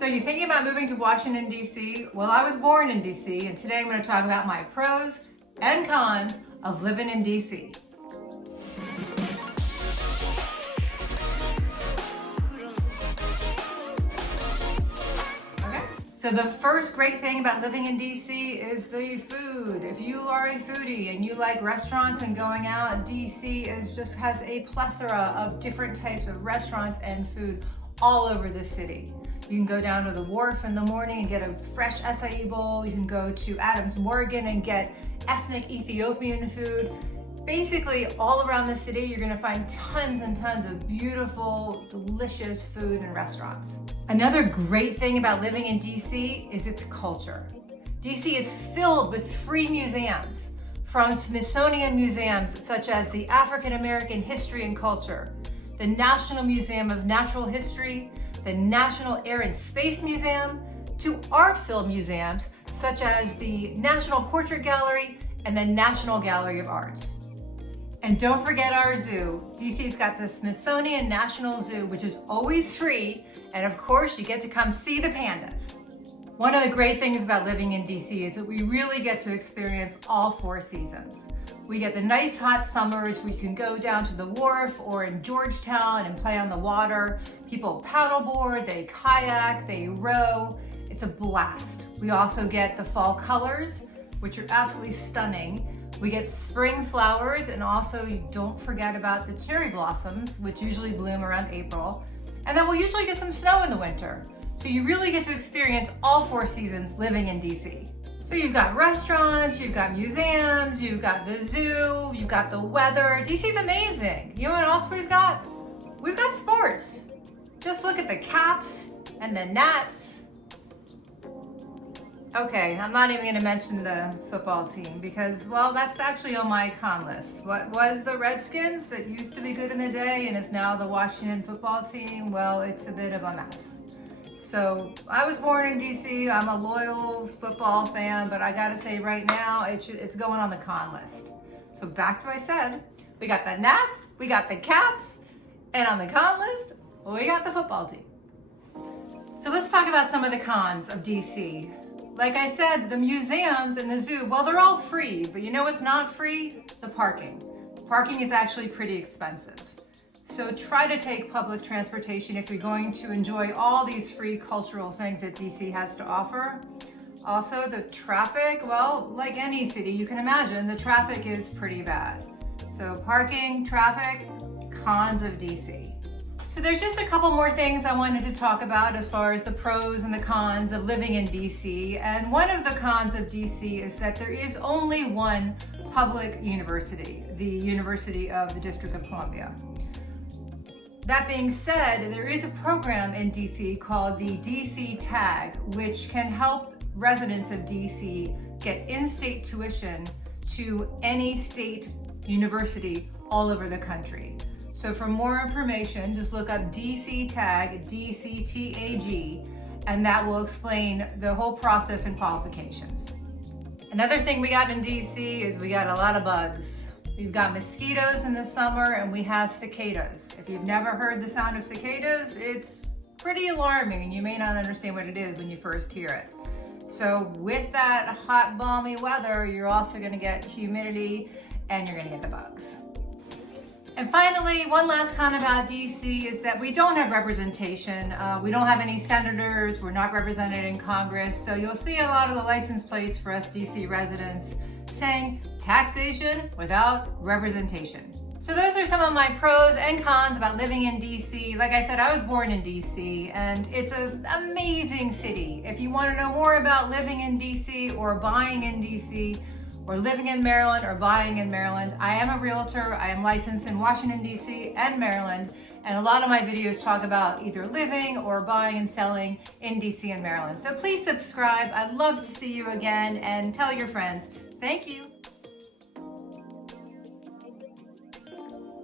So you thinking about moving to Washington, D.C.? Well, I was born in D.C. and today I'm going to talk about my pros and cons of living in D.C. Okay, so the first great thing about living in D.C. is the food. If you are a foodie and you like restaurants and going out, D.C. just has a plethora of different types of restaurants and food all over the city. You can go down to the wharf in the morning and get a fresh acai bowl. You can go to Adams Morgan and get ethnic Ethiopian food. Basically, all around the city, you're gonna find tons and tons of beautiful, delicious food and restaurants. Another great thing about living in DC is its culture. DC is filled with free museums, from Smithsonian museums such as the African American History and Culture, the National Museum of Natural History, the National Air and Space Museum, to art-filled museums such as the National Portrait Gallery and the National Gallery of Art. And don't forget our zoo. DC's got the Smithsonian National Zoo, which is always free, and of course you get to come see the pandas. One of the great things about living in DC is that we really get to experience all four seasons. We get the nice hot summers where you can go down to the wharf or in Georgetown and play on the water. People paddleboard, they kayak, they row. It's a blast. We also get the fall colors, which are absolutely stunning. We get spring flowers, and also you don't forget about the cherry blossoms, which usually bloom around April. And then we'll usually get some snow in the winter. So you really get to experience all four seasons living in DC. So you've got restaurants, you've got museums, you've got the zoo, you've got the weather. DC's amazing. You know what else we've got? We've got sports. Just look at the Caps and the Nats. Okay, I'm not even gonna mention the football team because, well, that's actually on my con list. What was the Redskins that used to be good in the day and is now the Washington football team? Well, it's a bit of a mess. So I was born in DC, I'm a loyal football fan, but I gotta say right now, it's going on the con list. So back to what I said, we got the Nats, we got the Caps, and on the con list, we got the football team. So let's talk about some of the cons of DC. Like I said, the museums and the zoo, well, they're all free, but you know what's not free? The parking. Parking is actually pretty expensive. So try to take public transportation if you're going to enjoy all these free cultural things that DC has to offer. Also, the traffic, well, like any city, you can imagine, the traffic is pretty bad. So parking, traffic, cons of DC. So there's just a couple more things I wanted to talk about as far as the pros and the cons of living in DC. And one of the cons of DC is that there is only one public university, the University of the District of Columbia. That being said, there is a program in DC called the DC Tag, which can help residents of DC get in-state tuition to any state university all over the country. So for more information, just look up DC Tag, DCTAG, and that will explain the whole process and qualifications. Another thing we got in DC is we got a lot of bugs. We've got mosquitoes in the summer and we have cicadas. If you've never heard the sound of cicadas, it's pretty alarming and you may not understand what it is when you first hear it. So with that hot, balmy weather, you're also gonna get humidity and you're gonna get the bugs. And finally, one last con about DC is that we don't have representation. We don't have any senators, we're not represented in Congress. So you'll see a lot of the license plates for us DC residents saying taxation without representation. So those are some of my pros and cons about living in DC. Like I said, I was born in DC and it's an amazing city. If you want to know more about living in DC or buying in DC or living in Maryland or buying in Maryland, I am a realtor. I am licensed in Washington, DC and Maryland. And a lot of my videos talk about either living or buying and selling in DC and Maryland. So please subscribe. I'd love to see you again and tell your friends. Thank you.